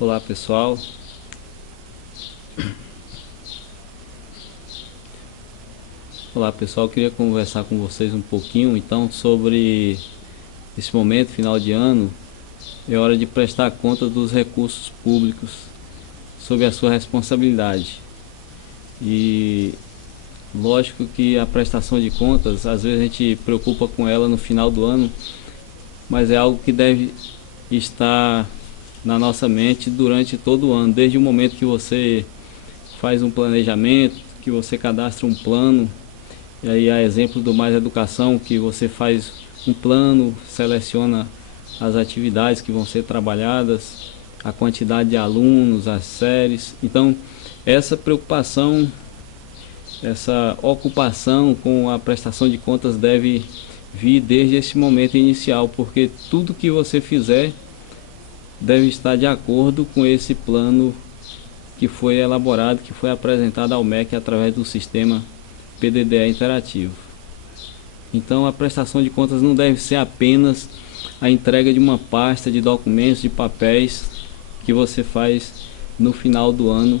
Olá pessoal, queria conversar com vocês um pouquinho então sobre esse momento final de ano. É hora de prestar conta dos recursos públicos sob a sua responsabilidade. E lógico que a prestação de contas, às vezes a gente preocupa com ela no final do ano, mas é algo que deve estar na nossa mente durante todo o ano, desde o momento que você faz um planejamento, que você cadastra um plano. E aí, a exemplo do Mais Educação, que você faz um plano, seleciona as atividades que vão ser trabalhadas, a quantidade de alunos, as séries. Então, essa preocupação, essa ocupação com a prestação de contas deve vir desde esse momento inicial, porque tudo que você fizer deve estar de acordo com esse plano que foi elaborado, que foi apresentado ao MEC através do sistema PDDE interativo. Então a prestação de contas não deve ser apenas a entrega de uma pasta de documentos, de papéis que você faz no final do ano,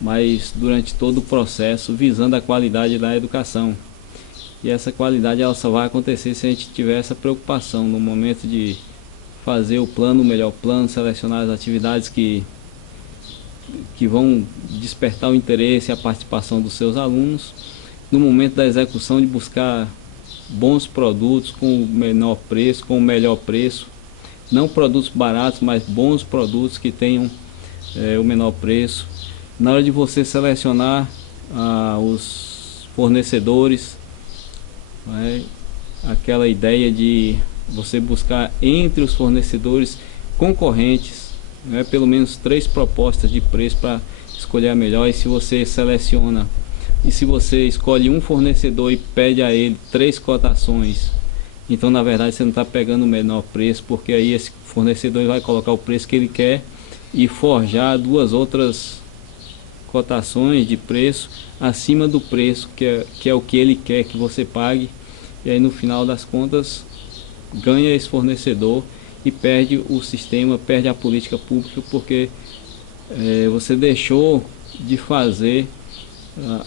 mas durante todo o processo, visando a qualidade da educação. E essa qualidade ela só vai acontecer se a gente tiver essa preocupação no momento de fazer o plano, o melhor plano, selecionar as atividades que vão despertar o interesse e a participação dos seus alunos. No momento da execução, de buscar bons produtos com o menor preço, com o melhor preço, não produtos baratos, mas bons produtos que tenham o menor preço. Na hora de você selecionar os fornecedores, aquela ideia de você buscar entre os fornecedores concorrentes, pelo menos 3 propostas de preço para escolher a melhor. E se você seleciona, e se você escolhe um fornecedor e pede a ele 3 cotações, então na verdade você não está pegando o menor preço, porque aí esse fornecedor vai colocar o preço que ele quer e forjar 2 outras cotações de preço acima do preço que é o que ele quer que você pague. E aí no final das contas ganha esse fornecedor e perde o sistema, perde a política pública, porque você deixou de fazer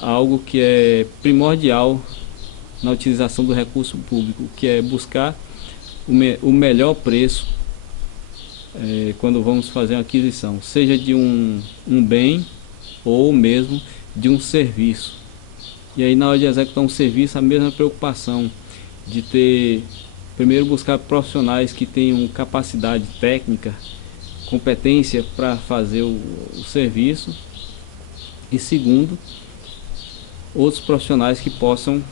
algo que é primordial na utilização do recurso público, que é buscar o melhor preço quando vamos fazer uma aquisição, seja de um bem ou mesmo de um serviço. E aí na hora de executar um serviço, a mesma preocupação de ter, primeiro, buscar profissionais que tenham capacidade técnica, competência para fazer o serviço, e segundo, outros profissionais que possam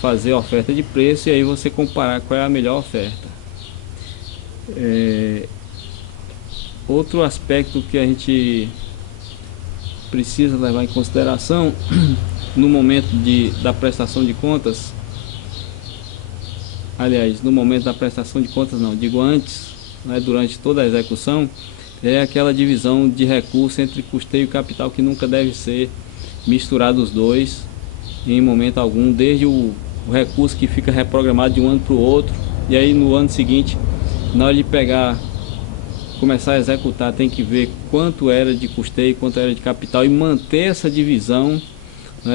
fazer a oferta de preço, e aí você comparar qual é a melhor oferta. Outro aspecto que a gente precisa levar em consideração no momento da prestação de contas, aliás, no momento da prestação de contas não, digo antes, durante toda a execução, é aquela divisão de recursos entre custeio e capital, que nunca deve ser misturado os dois em momento algum, desde o recurso que fica reprogramado de um ano para o outro, e aí no ano seguinte, na hora de começar a executar, tem que ver quanto era de custeio, quanto era de capital, e manter essa divisão,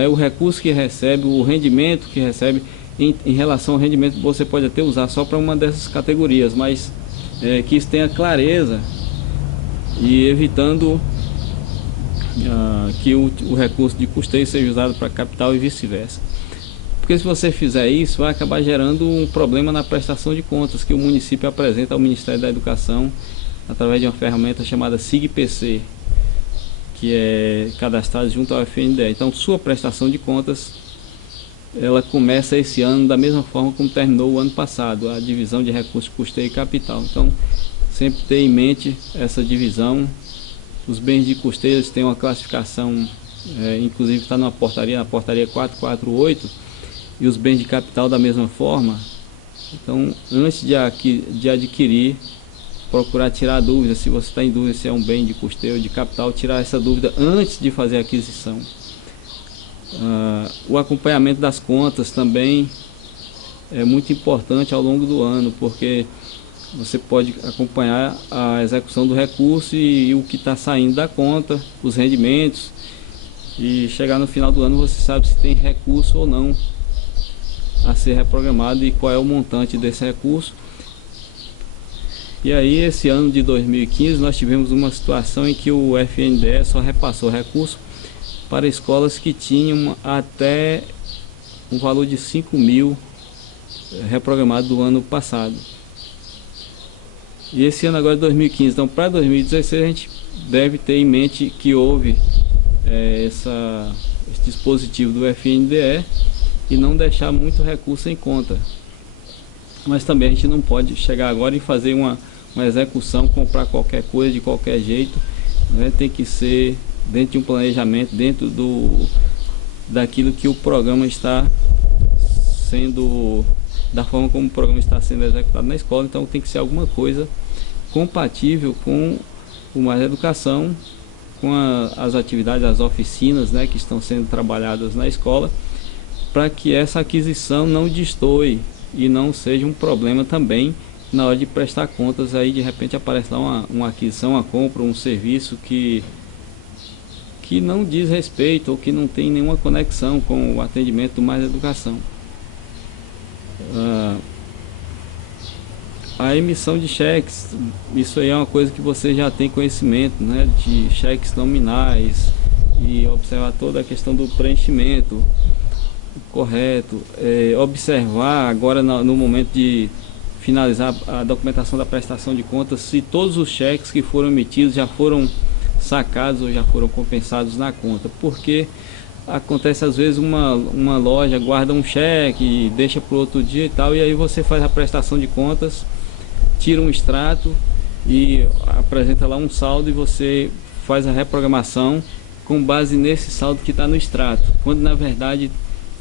o recurso que recebe, o rendimento que recebe. Em relação ao rendimento, você pode até usar só para uma dessas categorias, mas que isso tenha clareza, e evitando que o recurso de custeio seja usado para capital e vice-versa. Porque se você fizer isso, vai acabar gerando um problema na prestação de contas que o município apresenta ao Ministério da Educação através de uma ferramenta chamada SIGPC, que é cadastrada junto ao FNDE. Então sua prestação de contas, ela começa esse ano da mesma forma como terminou o ano passado, a divisão de recursos, custeio e capital. Então sempre ter em mente essa divisão. Os bens de custeio têm uma classificação, inclusive está na portaria 448, e os bens de capital da mesma forma. Então antes de adquirir, procurar tirar a dúvida, se você está em dúvida se é um bem de custeio ou de capital, tirar essa dúvida antes de fazer a aquisição. O acompanhamento das contas também é muito importante ao longo do ano, porque você pode acompanhar a execução do recurso e o que está saindo da conta, os rendimentos, e chegar no final do ano você sabe se tem recurso ou não a ser reprogramado e qual é o montante desse recurso. E aí, esse ano de 2015 nós tivemos uma situação em que o FNDE só repassou recurso para escolas que tinham até um valor de 5 mil reprogramado do ano passado. E esse ano agora é 2015, então para 2016 a gente deve ter em mente que houve esse dispositivo do FNDE e não deixar muito recurso em conta. Mas também a gente não pode chegar agora e fazer uma execução, comprar qualquer coisa de qualquer jeito, né? Tem que ser dentro de um planejamento, dentro daquilo que o programa está sendo, da forma como o programa está sendo executado na escola. Então tem que ser alguma coisa compatível com o Mais Educação, com as atividades, as oficinas, né, que estão sendo trabalhadas na escola, para que essa aquisição não destoe e não seja um problema também na hora de prestar contas. Aí de repente aparece lá uma aquisição, uma compra, um serviço que não diz respeito ou que não tem nenhuma conexão com o atendimento do Mais Educação. A emissão de cheques, isso aí é uma coisa que você já tem conhecimento, né, de cheques nominais, e observar toda a questão do preenchimento correto, observar agora no momento de finalizar a documentação da prestação de contas, se todos os cheques que foram emitidos já foram sacados ou já foram compensados na conta, porque acontece às vezes uma loja guarda um cheque, deixa para o outro dia e tal, e aí você faz a prestação de contas, tira um extrato e apresenta lá um saldo, e você faz a reprogramação com base nesse saldo que está no extrato, quando na verdade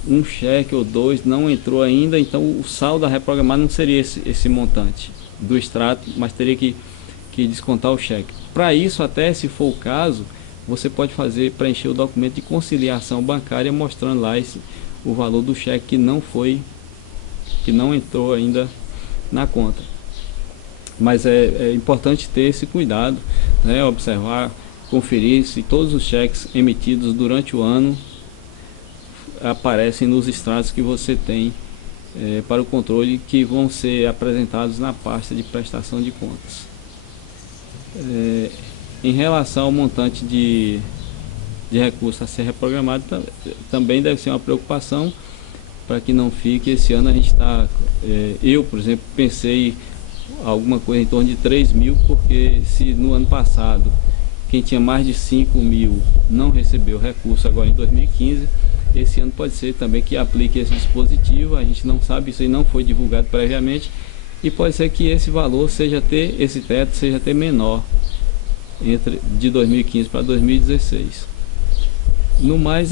um cheque ou dois não entrou ainda. Então o saldo a reprogramar não seria esse montante do extrato, mas teria que descontar o cheque. Para isso, até se for o caso, você pode preencher o documento de conciliação bancária mostrando lá o valor do cheque que não entrou ainda na conta. Mas é importante ter esse cuidado, né? Observar, conferir se todos os cheques emitidos durante o ano aparecem nos extratos que você tem para o controle, que vão ser apresentados na pasta de prestação de contas. Em relação ao montante de recursos a ser reprogramado, também deve ser uma preocupação para que não fique. Esse ano a gente está, eu por exemplo pensei alguma coisa em torno de 3 mil, porque se no ano passado quem tinha mais de 5 mil não recebeu recurso agora em 2015, esse ano pode ser também que aplique esse dispositivo. A gente não sabe, isso aí não foi divulgado previamente, e pode ser que esse valor esse teto seja até menor de 2015 para 2016. No mais,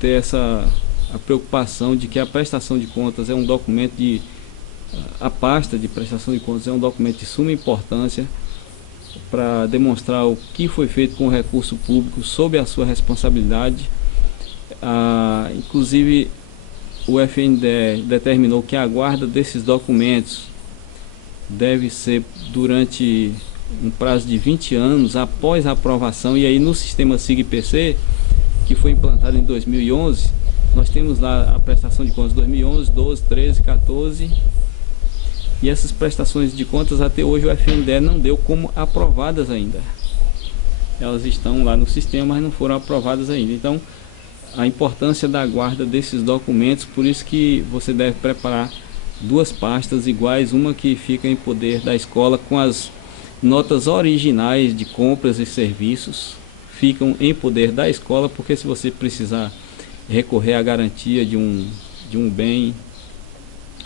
ter a preocupação de que a prestação de contas é um documento a pasta de prestação de contas é um documento de suma importância para demonstrar o que foi feito com o recurso público sob a sua responsabilidade. Inclusive o FNDE determinou que a guarda desses documentos deve ser durante um prazo de 20 anos após a aprovação. E aí no sistema SIG-PC, que foi implantado em 2011, nós temos lá a prestação de contas 2011, 12, 13, 14, e essas prestações de contas até hoje o FNDE não deu como aprovadas ainda. Elas estão lá no sistema, mas não foram aprovadas ainda. Então a importância da guarda desses documentos, por isso que você deve preparar duas pastas iguais, uma que fica em poder da escola com as notas originais de compras e serviços, ficam em poder da escola, porque se você precisar recorrer à garantia de um bem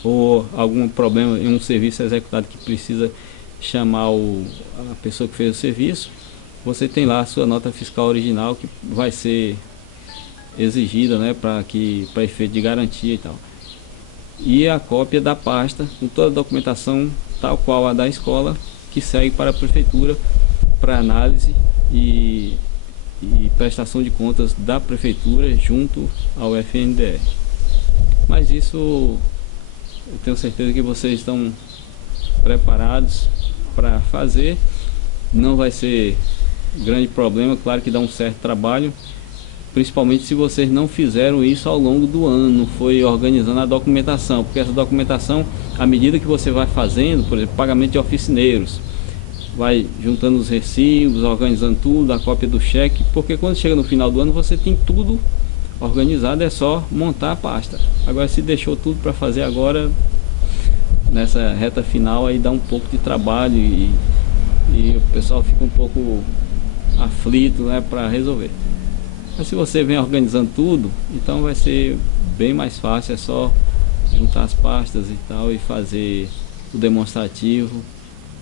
ou algum problema em um serviço executado que precisa chamar a pessoa que fez o serviço, você tem lá a sua nota fiscal original que vai ser exigida, né, para efeito de garantia e tal, e a cópia da pasta com toda a documentação tal qual a da escola, que segue para a prefeitura para análise e prestação de contas da prefeitura junto ao FNDE. Mas isso eu tenho certeza que vocês estão preparados para fazer. Não vai ser grande problema, claro que dá um certo trabalho, principalmente se vocês não fizeram isso ao longo do ano, não foi organizando a documentação, porque essa documentação, à medida que você vai fazendo, por exemplo, pagamento de oficineiros, vai juntando os recibos, organizando tudo, a cópia do cheque, porque quando chega no final do ano você tem tudo organizado, é só montar a pasta. Agora, se deixou tudo para fazer agora, nessa reta final, aí dá um pouco de trabalho e o pessoal fica um pouco aflito, né, para resolver. Mas se você vem organizando tudo, então vai ser bem mais fácil, é só juntar as pastas e tal e fazer o demonstrativo,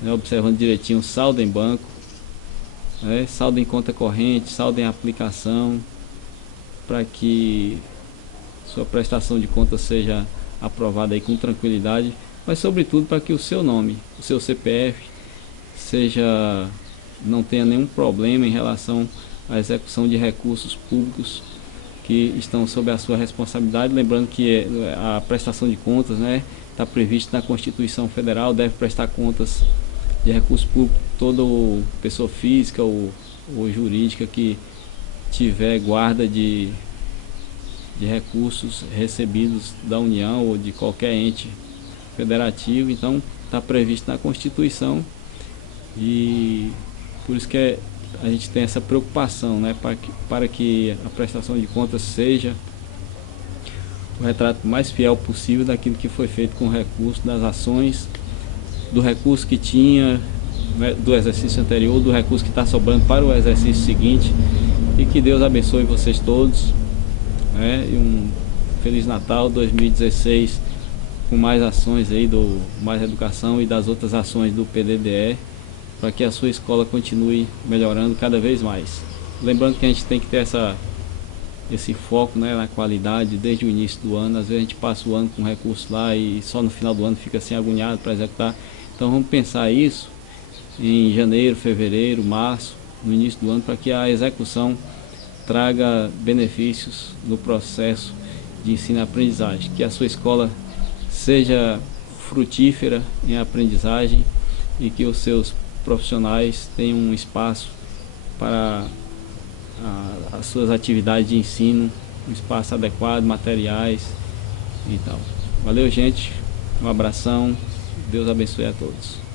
né, observando direitinho saldo em banco, né, saldo em conta corrente, saldo em aplicação, para que sua prestação de contas seja aprovada aí com tranquilidade, mas sobretudo para que o seu nome, o seu CPF não tenha nenhum problema em relação à execução de recursos públicos que estão sob a sua responsabilidade. Lembrando que a prestação de contas, né, está prevista na Constituição Federal, deve prestar contas de recursos públicos toda pessoa física ou jurídica que tiver guarda de recursos recebidos da União ou de qualquer ente federativo. Então está previsto na Constituição, e por isso que a gente tem essa preocupação, né, para que a prestação de contas seja o retrato mais fiel possível daquilo que foi feito com o recurso, das ações, do recurso que tinha, né, do exercício anterior, do recurso que está sobrando para o exercício seguinte. E que Deus abençoe vocês todos, né, e um Feliz Natal 2016 com mais ações aí do Mais Educação e das outras ações do PDDE, para que a sua escola continue melhorando cada vez mais. Lembrando que a gente tem que ter esse foco, né, na qualidade desde o início do ano. Às vezes a gente passa o ano com recurso lá e só no final do ano fica assim agoniado para executar. Então vamos pensar isso em janeiro, fevereiro, março, no início do ano, para que a execução traga benefícios no processo de ensino e aprendizagem, que a sua escola seja frutífera em aprendizagem e que os seus profissionais tenham um espaço para as suas atividades de ensino, um espaço adequado, materiais e tal. Valeu, gente, um abração, Deus abençoe a todos.